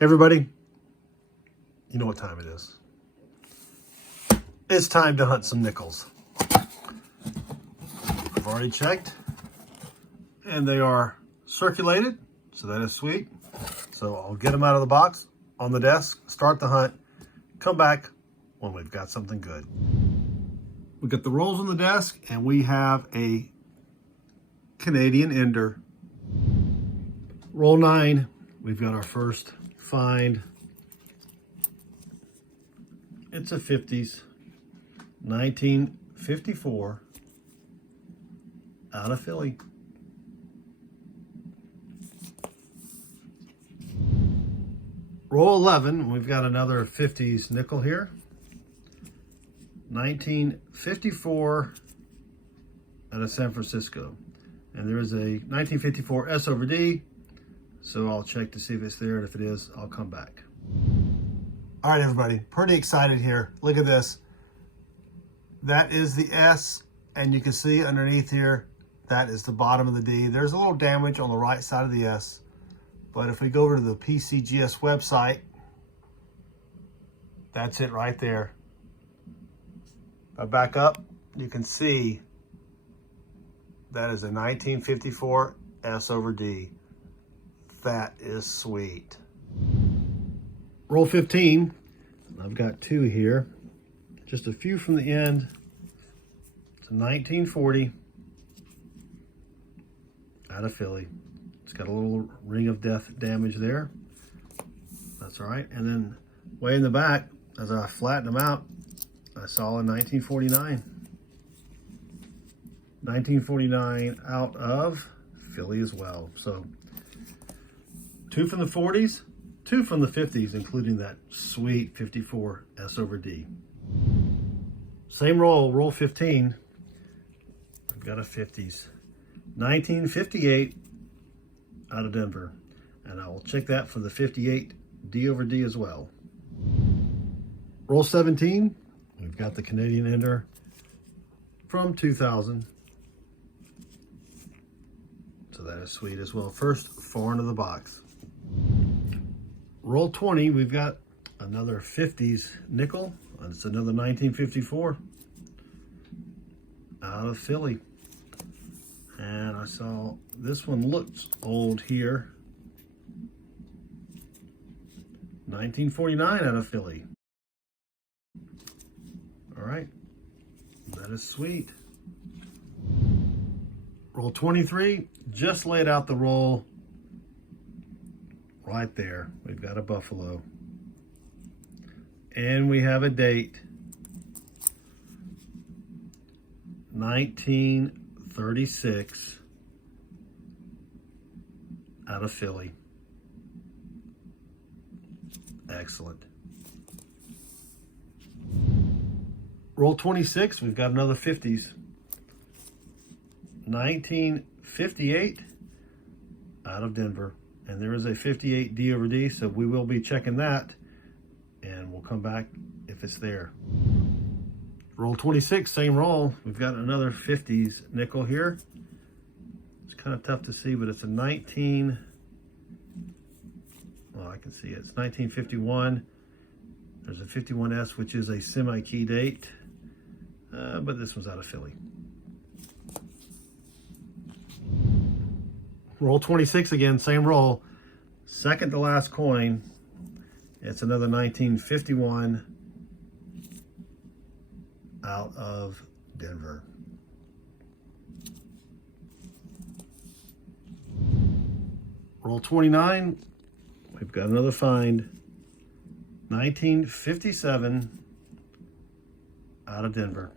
Everybody, you know what time it is. It's time to hunt some nickels. I've already checked, and they are circulated, so that is sweet. So I'll get them out of the box on the desk, start the hunt, come back when we've got something good. We got the rolls on the desk, and we have a Canadian Ender. Roll 9, we've got our first find. It's a 50s, 1954, out of Philly. Roll 11, we've got another 50s nickel here. 1954 out of San Francisco. And there is a 1954 S over D. So I'll check to see if it's there, and if it is, I'll come back. All right, everybody, pretty excited here. Look at this. That is the S, and you can see underneath here, that is the bottom of the D. There's a little damage on the right side of the S, but if we go over to the PCGS website, that's it right there. If I back up, you can see that is a 1954 S over D. That is sweet. Roll 15. I've got 2 here. Just a few from the end. It's a 1940 out of Philly. It's got a little ring of death damage there. That's all right. And then way in the back, as I flattened them out, I saw a 1949. 1949 out of Philly as well. So 2 from the 40s, 2 from the 50s, including that sweet 54 S over D. Same roll, roll 15. I've got a 50s. 1958 out of Denver. And I will check that for the 58 D over D as well. Roll 17. We've got the Canadian Ender from 2000. So that is sweet as well. First foreign of the box. Roll 20, we've got another 50s nickel. It's another 1954 out of Philly. And I saw this one looks old here. 1949 out of Philly. All right, that is sweet. Roll 23, just laid out the roll right there. We've got a buffalo. And we have a date. 1936 out of Philly. Excellent. Roll 26, we've got another 50s. 1958 out of Denver. And there is a 58 D over D, so we will be checking that, and we'll come back if it's there. Roll 26, same roll. We've got another 50s nickel here. It's kind of tough to see, but it's a I can see it. It's 1951. There's a 51S, which is a semi-key date, but this one's out of Philly. Roll 26 again, same roll. Second to last coin. It's another 1951 out of Denver. Roll 29. We've got another find. 1957 out of Denver.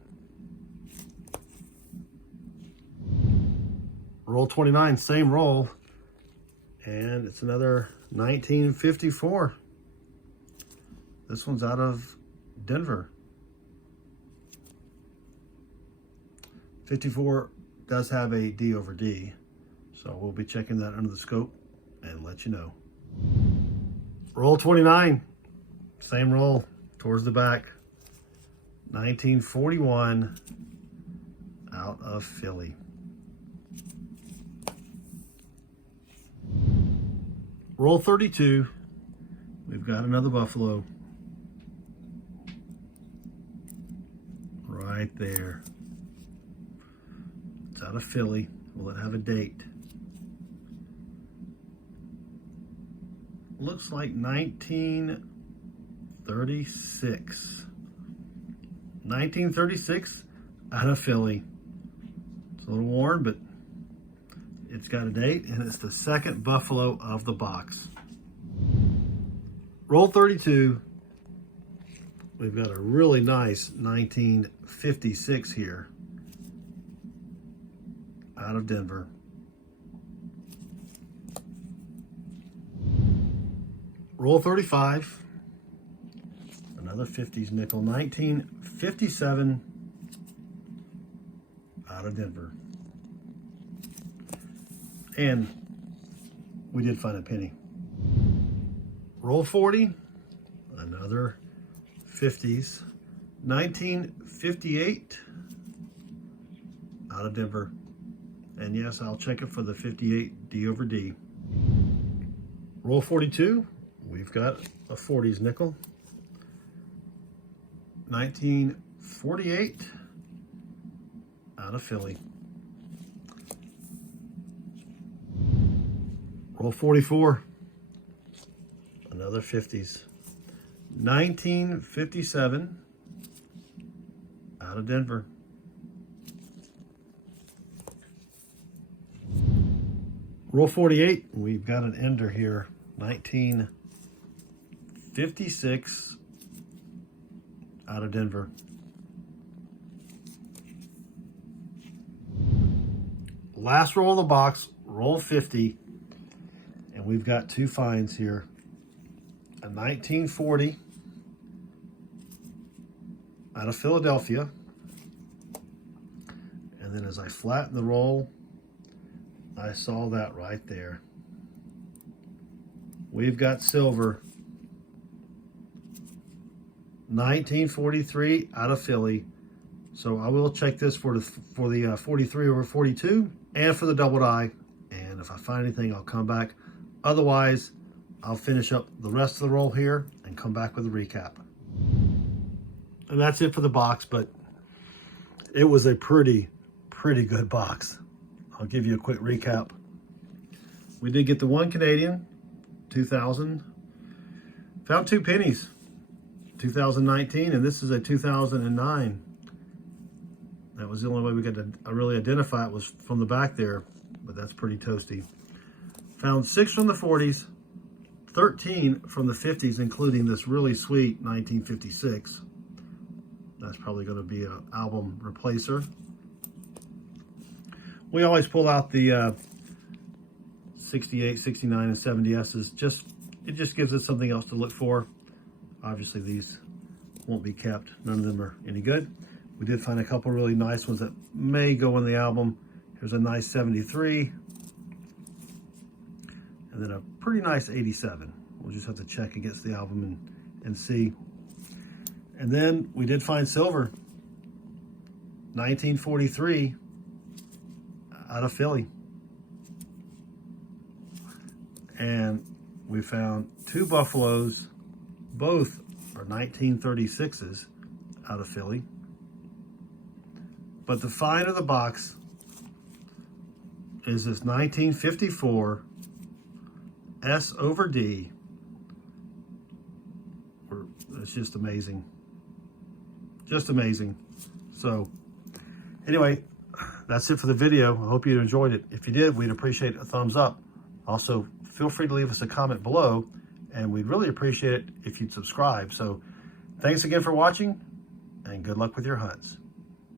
Roll 29, same roll, and it's another 1954. This one's out of Denver. 54 does have a D over D, so we'll be checking that under the scope and let you know. Roll 29, same roll, towards the back. 1941 out of Philly. Roll 32, We've got another buffalo. Right there. It's out of Philly. Will it have a date? Looks like 1936. 1936 out of Philly. It's a little worn, but it's got a date, and it's the second buffalo of the box. Roll 32. We've got a really nice 1956 here out of Denver. Roll 35. Another 50s nickel, 1957 out of Denver. And we did find a penny. Roll 40. Another 50s, 1958 out of Denver. And yes, I'll check it for the 58 D over D. Roll 42, we've got a 40s nickel, 1948 out of Philly. Roll 44, another 50s. 1957 out of Denver. Roll 48, we've got an ender here, 1956 out of Denver. Last roll of the box, roll 50, and we've got two finds here. A 1940 out of Philadelphia. And then as I flattened the roll, I saw that right there. We've got silver. 1943 out of Philly. So I will check this for the 43 over 42 and for the double die. And if I find anything, I'll come back. Otherwise, I'll finish up the rest of the roll here and come back with a recap. And that's it for the box, but it was a pretty good box. I'll give you a quick recap. We did get the one Canadian, 2000. Found two pennies, 2019, and this is a 2009. That was the only way we got to really identify it, was from the back there, but that's pretty toasty. Found 6 from the 40s, 13 from the 50s, including this really sweet 1956. That's probably going to be an album replacer. We always pull out the 68, 69, and 70S's. It just gives us something else to look for. Obviously, these won't be kept. None of them are any good. We did find a couple really nice ones that may go in the album. Here's a nice 73. And then a pretty nice 87. We'll just have to check against the album and see. And then we did find silver. 1943 out of Philly. And we found two buffaloes. Both are 1936s out of Philly. But the find of the box is this 1954 S over D. It's just amazing. Just amazing. So anyway, that's it for the video. I hope you enjoyed it. If you did, we'd appreciate a thumbs up. Also, feel free to leave us a comment below, and we'd really appreciate it if you'd subscribe. So thanks again for watching, and good luck with your hunts.